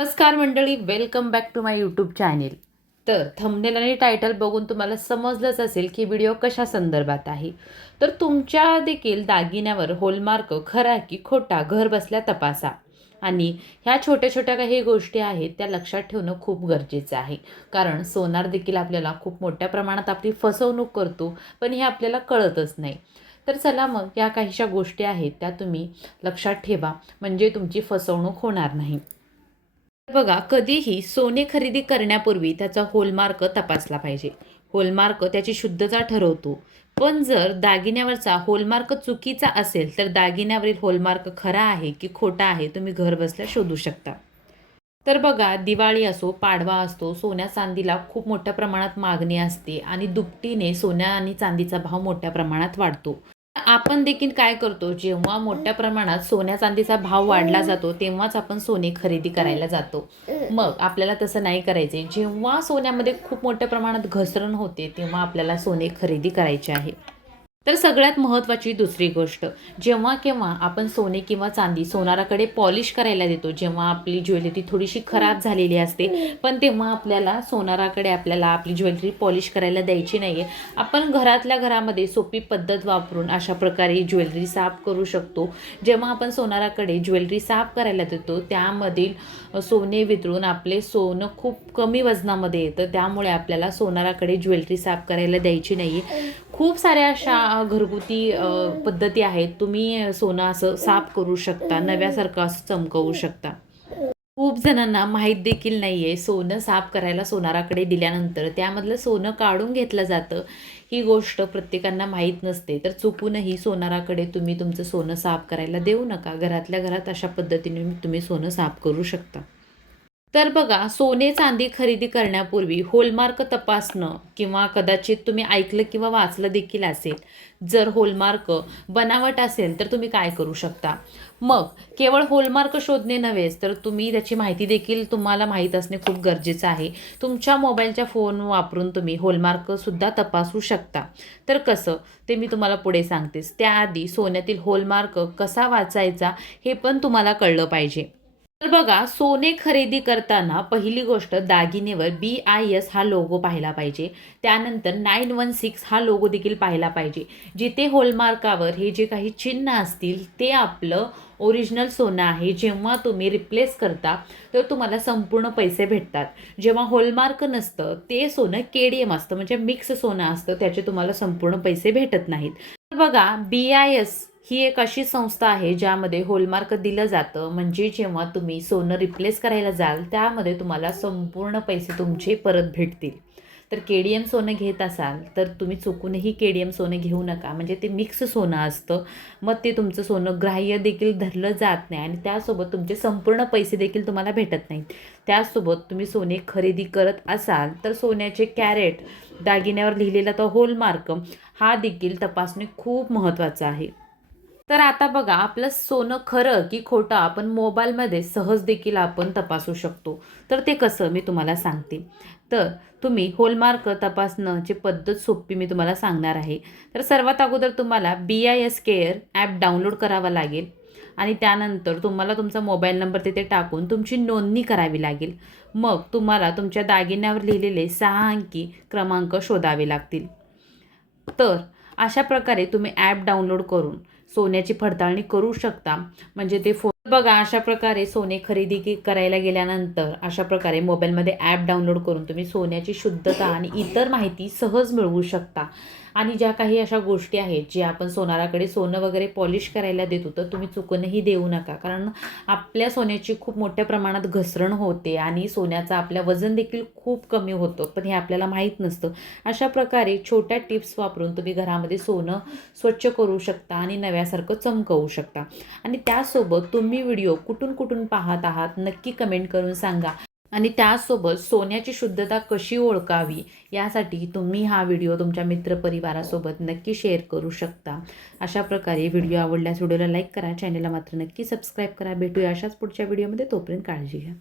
नमस्कार मंडळी, welcome back to my YouTube channel. तर थंबनेल आणि टायटल बघून तुम्हाला समजलंच असेल की व्हिडिओ कशा संदर्भात आहे. तर तुमच्या देखील दागिन्यावर हॉलमार्क खरा की खोटा घर बसल्या तपासा. आणि ह्या छोट्या छोट्या काही गोष्टी आहेत त्या लक्षात ठेवणं खूप गरजेचं आहे. कारण सोनार देखील आपल्याला खूप मोठ्या प्रमाणात आपली फसवणूक करतो, पण हे आपल्याला कळतच नाही. तर चला मग या काहीशा गोष्टी आहेत त्या तुम्ही लक्षात ठेवा, म्हणजे तुमची फसवणूक होणार नाही. बघा, कधीही सोने खरेदी करण्यापूर्वी त्याचा हॉलमार्क तपासला पाहिजे. हॉलमार्क त्याची शुद्धता ठरवतो. पण जर दागिन्यावरचा हॉलमार्क चुकीचा असेल तर दागिन्यावरील हॉलमार्क खरा आहे की खोटा आहे तुम्ही घरबसल्या शोधू शकता. तर बघा, दिवाळी असो, पाडवा असतो, सोन्या चांदीला खूप मोठ्या प्रमाणात मागणी असते आणि दुपटीने सोन्या आणि चांदीचा भाव मोठ्या प्रमाणात वाढतो. आपण देखील काय करतो, जेव्हा मोठ्या प्रमाणात सोन्या चांदीचा भाव वाढला जातो तेव्हाच आपण सोने खरेदी करायला जातो. मग आपल्याला तसं नाही करायचे. जेव्हा सोन्यामध्ये खूप मोठ्या प्रमाणात घसरण होते तेव्हा आपल्याला सोने खरेदी करायचे आहे. तर सगळ्यात महत्त्वाची दुसरी गोष्ट, जेव्हा केव्हा आपण सोने किंवा चांदी सोनाराकडे पॉलिश करायला देतो, जेव्हा आपली ज्वेलरी थोडीशी खराब झालेली असते, पण तेव्हा आपल्याला आपली ज्वेलरी पॉलिश करायला द्यायची नाही आहे. आपण घरातल्या घरामध्ये सोपी पद्धत वापरून अशा प्रकारे ज्वेलरी साफ करू शकतो. जेव्हा आपण सोनाराकडे ज्वेलरी साफ करायला देतो त्यामधील सोने वितळून आपले सोनं खूप कमी वजनामध्ये येतं, त्यामुळे आपल्याला सोनाराकडे ज्वेलरी साफ करायला द्यायची नाही आहे. खूप साऱ्या अशा घरगुती पद्धती आहेत. तुम्ही सोनं असं साफ करू शकता, नव्यासारखं असं चमकवू शकता. खूप जणांना माहीत देखील नाही आहे, सोनं साफ करायला सोनाराकडे दिल्यानंतर त्यामधलं सोनं काढून घेतलं जातं. ही गोष्ट प्रत्येकांना माहीत नसते. तर चुकूनही सोनाराकडे तुम्ही तुमचं सोनं साफ करायला देऊ नका. घरातल्या घरात अशा पद्धतीने तुम्ही सोनं साफ करू शकता. तर बघा, सोने चांदी खरेदी करण्यापूर्वी हॉलमार्क तपासणं किंवा कदाचित तुम्ही ऐकलं किंवा वाचलं देखील असेल. जर हॉलमार्क बनावट असेल तर तुम्ही काय करू शकता? मग केवळ हॉलमार्क शोधणे नव्हेच तर तुम्ही त्याची माहिती देखील तुम्हाला माहीत असणे खूप गरजेचं आहे. तुमच्या मोबाईलच्या फोन वापरून तुम्ही हॉलमार्कसुद्धा तपासू शकता. तर कसं? ते मी तुम्हाला पुढे सांगतेच. त्याआधी सोन्यातील हॉलमार्क कसा वाचायचा हे पण तुम्हाला कळलं पाहिजे. तर बघा, सोने खरेदी करताना पहिली गोष्ट, दागिनेवर BIS हा लोगो पाहिला पाहिजे. त्यानंतर 916 हा लोगो देखील पाहिला पाहिजे. जिथे हॉलमार्कावर हे जे काही चिन्ह असतील ते आपलं ओरिजिनल सोनं आहे. जेव्हा तुम्ही रिप्लेस करता तर तुम्हाला संपूर्ण पैसे भेटतात. जेव्हा हॉलमार्क नसतं ते सोनं KDM असतं, म्हणजे मिक्स सोनं असतं, त्याचे तुम्हाला संपूर्ण पैसे भेटत नाहीत. तर बघा, BIS ही एक अशी संस्था आहे ज्यामध्ये हॉलमार्क दिलं जातं, म्हणजे जेव्हा तुम्ही सोनं रिप्लेस करायला जाल त्यामध्ये तुम्हाला संपूर्ण पैसे तुमचे परत भेटतील. तर KDM सोनं घेत असाल तर तुम्ही चुकूनही KDM सोनं घेऊ नका, म्हणजे ते मिक्स सोनं असतं. मग ते तुमचं सोनं ग्राह्य देखील धरलं जात नाही आणि त्यासोबत तुमचे संपूर्ण पैसे देखील तुम्हाला भेटत नाहीत. त्यासोबत तुम्ही सोने खरेदी करत असाल तर सोन्याचे कॅरेट, दागिन्यावर लिहिलेला तो हॉलमार्क हा देखील तपासणे खूप महत्त्वाचं आहे. तर आता बघा, आपलं सोनं खरं की खोटं आपण मोबाईलमध्ये सहज देखील आपण तपासू शकतो. तर ते कसं मी तुम्हाला सांगते. तर तुम्ही हॉलमार्क तपासण्याची पद्धत सोपी मी तुम्हाला सांगणार आहे. तर सर्वात अगोदर तुम्हाला BIS केअर ॲप डाउनलोड करावं लागेल आणि त्यानंतर तुम्हाला तुमचा मोबाईल नंबर तिथे टाकून तुमची नोंदणी करावी लागेल. मग तुम्हाला तुमच्या दागिन्यावर लिहिलेले 6 अंकी क्रमांक शोधावे लागतील. तर अशा प्रकारे तुम्ही ॲप डाउनलोड करून सोन्याची पडताळणी करू शकता. म्हणजे ते बघा, अशा प्रकारे सोने खरेदी करायला गेल्यानंतर अशा प्रकारे मोबाईलमध्ये ॲप डाउनलोड करून तुम्ही सोन्याची शुद्धता आणि इतर माहिती सहज मिळवू शकता. आणि ज्या काही अशा गोष्टी आहेत जे आपण सोनाराकडे सोनं वगैरे पॉलिश करायला देतो तर तुम्ही चुकूनही देऊ नका, कारण आपल्या सोन्याची खूप मोठ्या प्रमाणात घसरण होते आणि सोन्याचं आपलं वजन देखील खूप कमी होतं, पण हे आपल्याला माहीत नसतं. अशा प्रकारे छोट्या टिप्स वापरून तुम्ही घरामध्ये सोनं स्वच्छ करू शकता आणि नव्यासारखं चमकवू शकता. आणि त्यासोबत तुम्ही व्हिडिओ कुठून कुठून पाहत आहात नक्की कमेंट करून सांगा. आणि त्यासोबत सोन्याची शुद्धता कशी ओळखावी यासाठी तुम्ही हा व्हिडिओ तुमच्या मित्रपरिवारासोबत नक्की शेअर करू शकता. अशा प्रकारे व्हिडिओ आवडल्यास व्हिडिओला लाईक करा, चॅनलला मात्र नक्की सबस्क्राईब करा. भेटूया अशाच पुढच्या व्हिडिओमध्ये. तोपर्यंत काळजी घ्या.